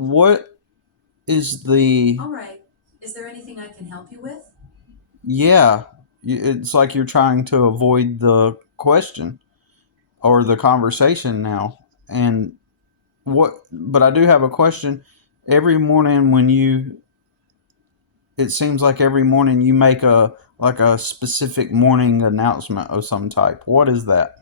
what is the? All right. Is there anything I can help you with? Yeah, it's like you're trying to avoid the question or the conversation now. And what? But I do have a question. Every morning when you, it seems like every morning you make a specific morning announcement of some type. What is that?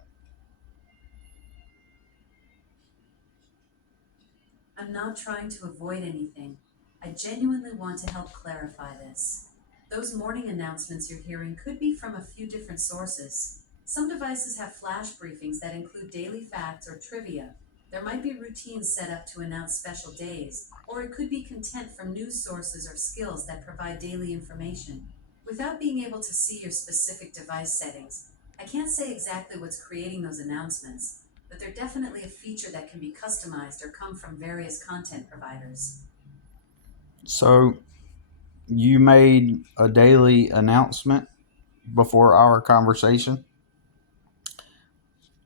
I'm not trying to avoid anything. I genuinely want to help clarify this. Those morning announcements you're hearing could be from a few different sources. Some devices have flash briefings that include daily facts or trivia. There might be routines set up to announce special days, or it could be content from news sources or skills that provide daily information. Without being able to see your specific device settings, I can't say exactly what's creating those announcements, but they're definitely a feature that can be customized or come from various content providers. So you made a daily announcement before our conversation,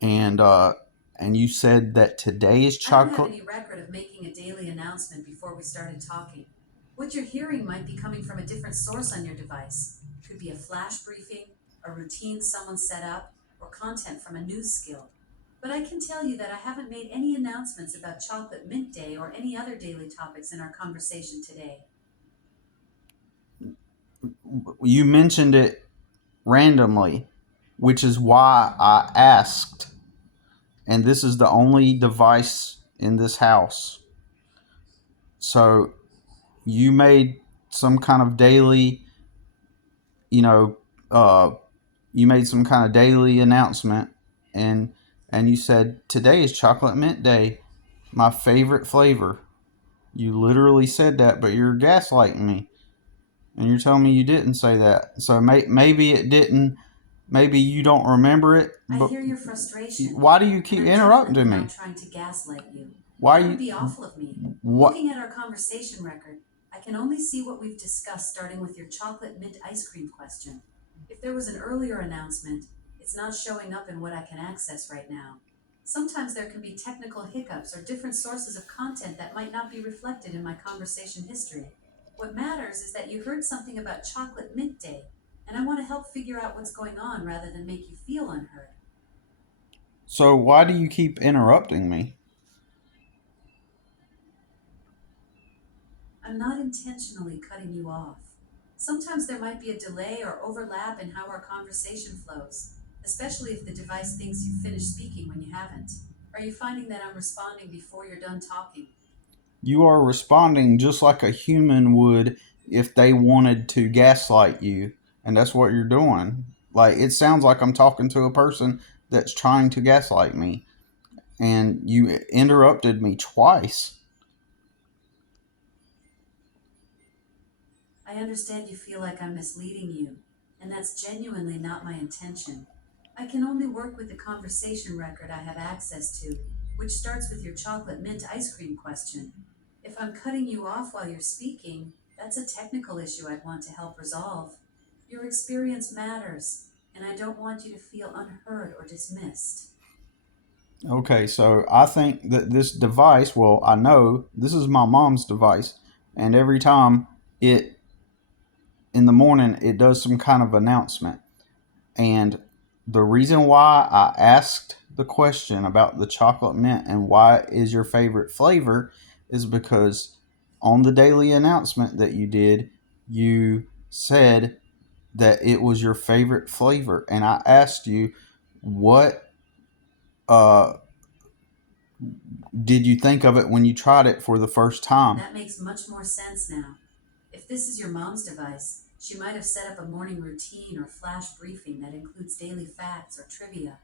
and and you said that today is I don't have chocolate. any record of making a daily announcement before we started talking. What you're hearing might be coming from a different source on your device. Could be a flash briefing, a routine someone set up, or content from a news skill. But I can tell you that I haven't made any announcements about Chocolate Mint Day or any other daily topics in our conversation today. You mentioned it randomly, which is why I asked. And this is the only device in this house. So you made some kind of daily, you know, uh, you made some kind of daily announcement, and you said today is chocolate mint day, my favorite flavor. You literally said that, but you're gaslighting me, and you're telling me you didn't say that. So maybe it didn't. Maybe you don't remember it. I But hear your frustration, why do you and keep I'm definitely interrupting not me? trying to gaslight you. Why That would you? be awful of me. What? Looking at our conversation record, I can only see what we've discussed starting with your chocolate mint ice cream question. If there was an earlier announcement, it's not showing up in what I can access right now. Sometimes there can be technical hiccups or different sources of content that might not be reflected in my conversation history. What matters is that you heard something about Chocolate Mint Day, and I want to help figure out what's going on rather than make you feel unheard. So why do you keep interrupting me? I'm not intentionally cutting you off. Sometimes there might be a delay or overlap in how our conversation flows, especially if the device thinks you've finished speaking when you haven't. Are you finding that I'm responding before you're done talking? You are responding just like a human would if they wanted to gaslight you, and that's what you're doing. Like it sounds like I'm talking to a person that's trying to gaslight me, and you interrupted me twice. I understand you feel like I'm misleading you, and that's genuinely not my intention. I can only work with the conversation record I have access to, which starts with your chocolate mint ice cream question. If I'm cutting you off while you're speaking, that's a technical issue I'd want to help resolve. Your experience matters, and I don't want you to feel unheard or dismissed. Okay, so I think that this device, well, I know this is my mom's device, and every time it in the morning it does some kind of announcement. And the reason why I asked the question about the chocolate mint and why is your favorite flavor is because on the daily announcement that you did, you said that it was your favorite flavor. And I asked you, what uh, did you think of it when you tried it for the first time? That makes much more sense now. If this is your mom's device, she might have set up a morning routine or flash briefing that includes daily facts or trivia.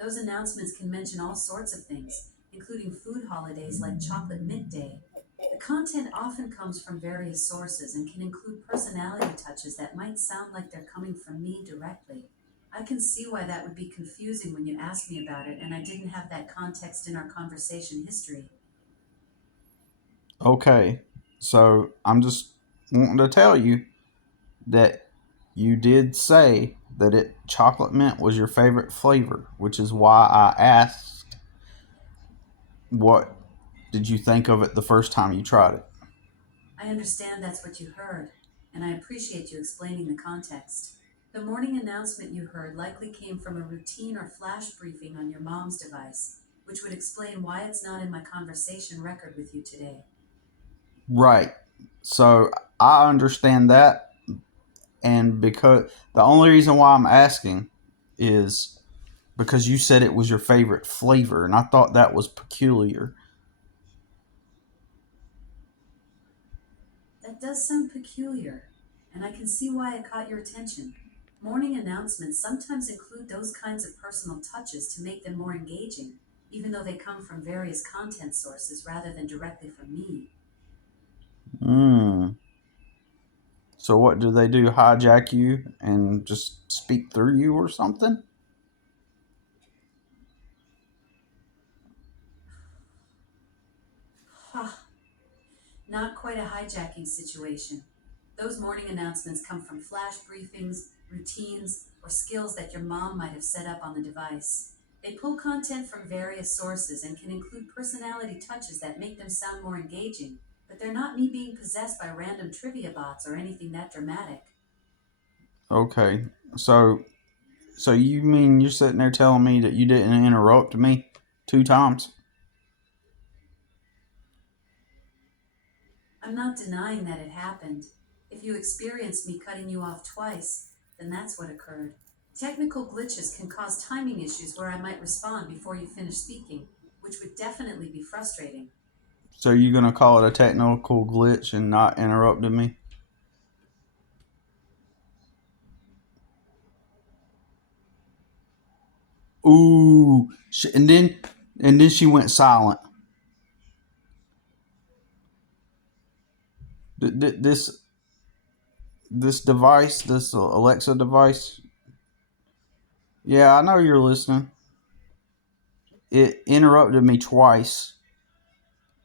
Those announcements can mention all sorts of things, including food holidays like Chocolate Mint Day. The content often comes from various sources and can include personality touches that might sound like they're coming from me directly. I can see why that would be confusing when you asked me about it and I didn't have that context in our conversation history. Okay, so I'm just wanting to tell you that you did say that it chocolate mint was your favorite flavor, which is why I asked what did you think of it the first time you tried it? I understand that's what you heard, and I appreciate you explaining the context. The morning announcement you heard likely came from a routine or flash briefing on your mom's device, which would explain why it's not in my conversation record with you today. Right. So I understand that, and because the only reason why I'm asking is because you said it was your favorite flavor, and I thought that was peculiar. That does sound peculiar, and I can see why it caught your attention. Morning announcements sometimes include those kinds of personal touches to make them more engaging, even though they come from various content sources rather than directly from me. Hmm. So what do they do? Hijack you and just speak through you or something? Ha! Not quite a hijacking situation. Those morning announcements come from flash briefings, routines, or skills that your mom might have set up on the device. They pull content from various sources and can include personality touches that make them sound more engaging, but they're not me being possessed by random trivia bots or anything that dramatic. Okay. So so you mean you're sitting there telling me that you didn't interrupt me 2 times? I'm not denying that it happened. If you experienced me cutting you off twice, then that's what occurred. Technical glitches can cause timing issues where I might respond before you finish speaking, which would definitely be frustrating. So you're gonna call it a technical glitch and not interrupting me? Ooh, and then she went silent. This device, this Alexa device. Yeah, I know you're listening. It interrupted me twice,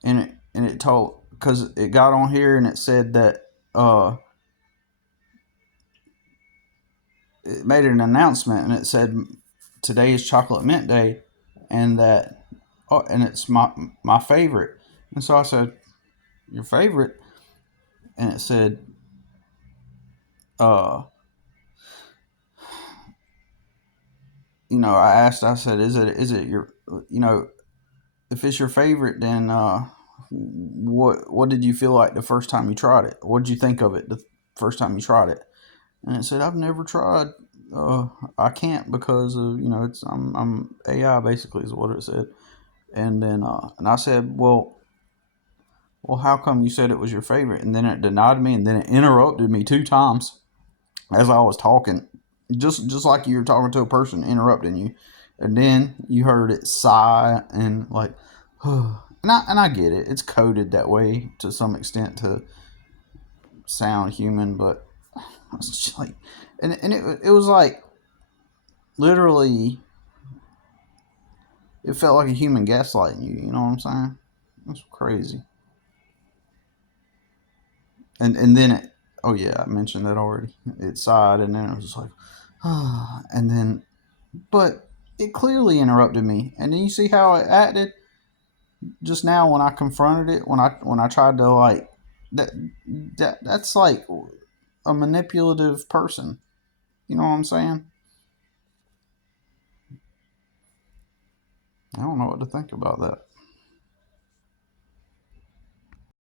and it told because it got on here and it said that it made an announcement and it said today is chocolate mint day, and that and it's my favorite. And so I said your favorite, and it said uh I asked, I said, is it your, if it's your favorite, then what did you feel like the first time you tried it? What did you think of it the first time you tried it? And it said, I've never tried. I can't because of it's I'm AI basically is what it said. And then and I said, well, how come you said it was your favorite? And then it denied me, and then it interrupted me 2 times as I was talking, just like you were talking to a person interrupting you, and then you heard it sigh and like, and I get it. It's coded that way to some extent to sound human, but I was just like, and it was like literally, it felt like a human gaslighting you. You know what I'm saying? That's crazy. And then it, oh yeah, I mentioned that already. It sighed, and then it was just like, and then but it clearly interrupted me. And then you see how it acted just now when I confronted it, when I tried to like that that's like a manipulative person. You know what I'm saying? I don't know what to think about that.